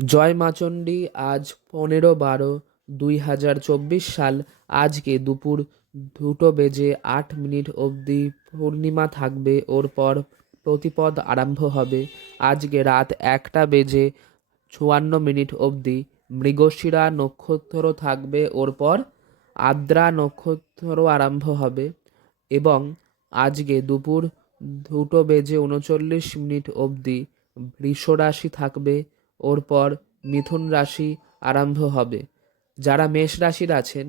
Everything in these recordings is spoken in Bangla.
জয় মা চণ্ডী, আজ পনেরো বারো দুই হাজার চব্বিশ সাল। আজকে দুপুর দুটো বেজে আট মিনিট অবধি পূর্ণিমা থাকবে, ওর পর প্রতিপদ আরম্ভ হবে। আজকে রাত একটা বেজে চুয়ান্ন মিনিট অবধি মৃগশিরা নক্ষত্র থাকবে, ওর পর আদ্রা নক্ষত্র আরম্ভ হবে। এবং আজকে দুপুর দুটো বেজে উনচল্লিশ মিনিট অবধি বৃষরাশি থাকবে ওর পর মিথুন রাশি আরম্ভ হবে। যারা মেষ রাশির আছেন,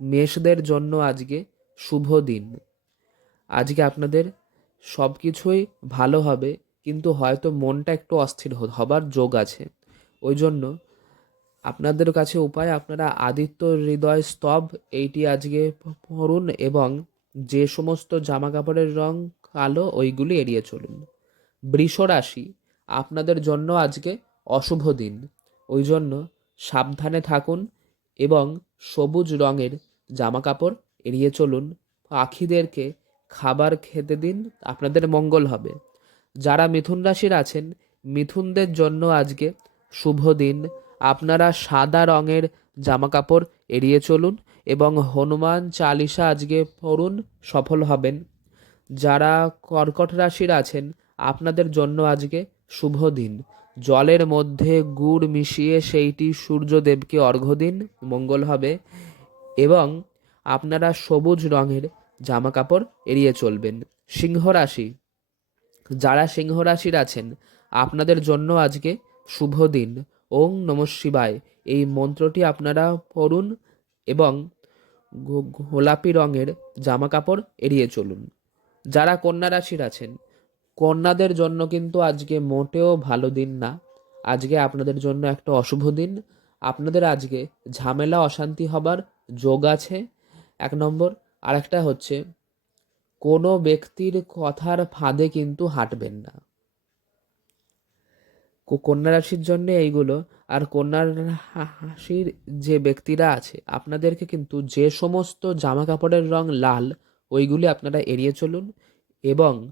মেষদের জন্য আজকে শুভ দিন। আজকে আপনাদের সব কিছুই ভালো হবে, কিন্তু হয়তো মনটা একটু অস্থির হবার যোগ আছে। ওই জন্য আপনাদের কাছে উপায়, আপনারা আদিত্য হৃদয় স্তব এইটি আজকে পড়ুন এবং যে সমস্ত জামা কাপড়ের রং কালো, ওইগুলি এড়িয়ে চলুন। বৃষ রাশি আপনাদের জন্য আজকে অশুভ দিন। ওই জন্য সাবধানে থাকুন এবং সবুজ রঙের জামা কাপড় এড়িয়ে চলুন। পাখিদেরকে খাবার খেতে দিন, আপনাদের মঙ্গল হবে। যারা মিথুন রাশির আছেন, মিথুনদের জন্য আজকে শুভ দিন। আপনারা সাদা রঙের জামা কাপড় এড়িয়ে চলুন এবং হনুমান চালিসা আজকে পড়ুন, সফল হবেন। যারা কর্কট রাশির আছেন, আপনাদের জন্য আজকে শুভ দিন। জলের মধ্যে গুড় মিশিয়ে সেইটি সূর্যদেবকে অর্ঘ্য দিন মঙ্গল হবে। এবং আপনারা সবুজ রঙের জামা কাপড় এড়িয়ে চলবেন। সিংহ রাশি যারা সিংহ রাশির আছেন, আপনাদের জন্য আজকে শুভ দিন। ওং নম শিবায়। এই মন্ত্রটি আপনারা পড়ুন এবং গোলাপি রঙের জামা কাপড় এড়িয়ে চলুন। যারা কন্যা রাশির আছেন কন্যাদের জন্য কিন্তু আজকে মোটেও ভালো দিন না। আজকে আপনাদের জন্য একটা অশুভ দিন। আপনাদের আজকে ঝামেলা, অশান্তি হবার যোগ আছে। এক নম্বর, আরেকটা হচ্ছে, কোনো ব্যক্তির কথার ফাঁদে কিন্তু হাঁটবেন না। কন্যা রাশির জন্য এইগুলো, আর কন্যা রাশির যে ব্যক্তিরা আছে, আপনাদেরকে কিন্তু যে সমস্ত জামা কাপড়ের রং লাল, ওইগুলি আপনারা এড়িয়ে চলুন। এবং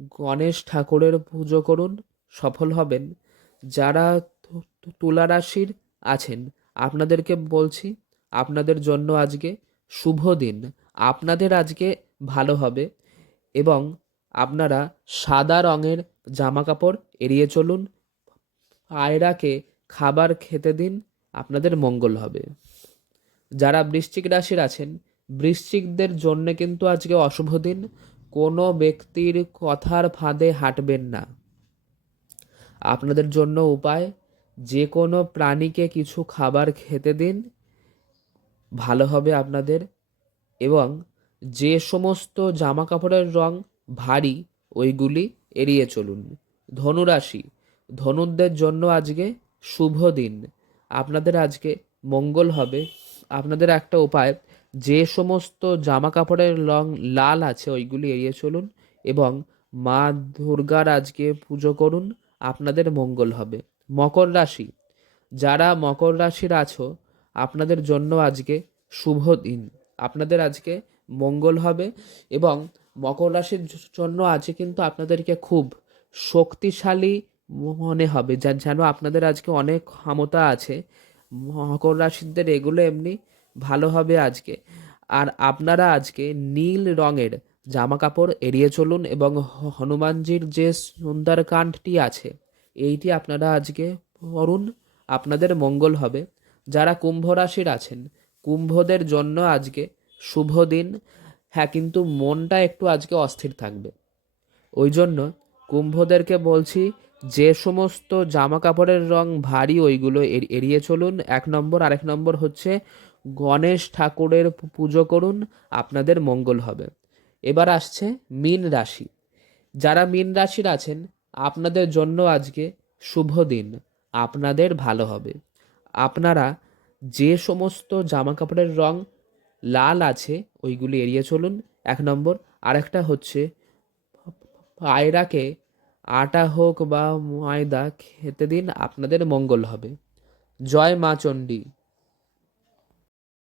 গণেশ ঠাকুরের পুজো করুন, সফল হবেন। যারা তুলা রাশির আছেন, আপনাদেরকে বলছি, আপনাদের জন্য আজকে শুভ দিন। আপনাদের আজকে ভালো হবে এবং আপনারা সাদা রঙের জামা কাপড় এড়িয়ে চলুন। পায়রাকে খাবার খেতে দিন, আপনাদের মঙ্গল হবে। যারা বৃশ্চিক রাশির আছেন, বৃশ্চিকদের জন্য কিন্তু আজকে অশুভ দিন। কোনো ব্যক্তির কথার ফাঁদে হাঁটবেন না। আপনাদের জন্য উপায়, যে কোনো প্রাণীকে কিছু খাবার খেতে দিন, ভালো হবে আপনাদের, এবং যে সমস্ত জামা কাপড়ের রং ভারী, ওইগুলি এড়িয়ে চলুন। ধনুরাশি ধনুদের জন্য আজকে শুভ দিন। আপনাদের আজকে মঙ্গল হবে। আপনাদের একটা উপায় যে সমস্ত জামা কাপড়ের রং লাল আছে, ওইগুলি এড়িয়ে চলুন এবং মা দুর্গার আজকে পুজো করুন, আপনাদের মঙ্গল হবে। মকর রাশি, যারা মকর রাশির আছো, আপনাদের জন্য আজকে শুভ দিন। আপনাদের আজকে মঙ্গল হবে এবং মকর রাশির জন্য আজকে কিন্তু আপনাদেরকে খুব শক্তিশালী মনে হবে যেন আপনাদের আজকে অনেক ক্ষমতা আছে। মকর রাশিদের এগুলো এমনি ভালো হবে আজকে। আর আপনারা আজকে নীল রঙের জামা কাপড় এড়িয়ে চলুন এবং হনুমানজির যে সুন্দরকাণ্ডটি আছে, এইটি আপনারা আজকে পড়ুন। আপনাদের মঙ্গল হবে। যারা কুম্ভ রাশির আছেন, কুম্ভদের জন্য আজকে শুভ দিন। হ্যাঁ কিন্তু মনটা একটু আজকে অস্থির থাকবে। ওই জন্য কুম্ভদেরকে বলছি, যে সমস্ত জামা কাপড়ের রং ভারী, ওইগুলো এড়ি- এড়িয়ে চলুন। এক নম্বর, আরেক নম্বর হচ্ছে গণেশ ঠাকুরের পুজো করুন, আপনাদের মঙ্গল হবে। এবার আসছে মীন রাশি। যারা মীন রাশির আছেন, আপনাদের জন্য আজকে শুভ দিন। আপনাদের ভালো হবে। আপনারা যে সমস্ত জামা কাপড়ের রং লাল আছে, ওইগুলি এড়িয়ে চলুন। এক নম্বর। আরেকটা হচ্ছে, পায়রাকে আটা হোক বা ময়দা খেতে দিন, আপনাদের মঙ্গল হবে। জয় মা চণ্ডী।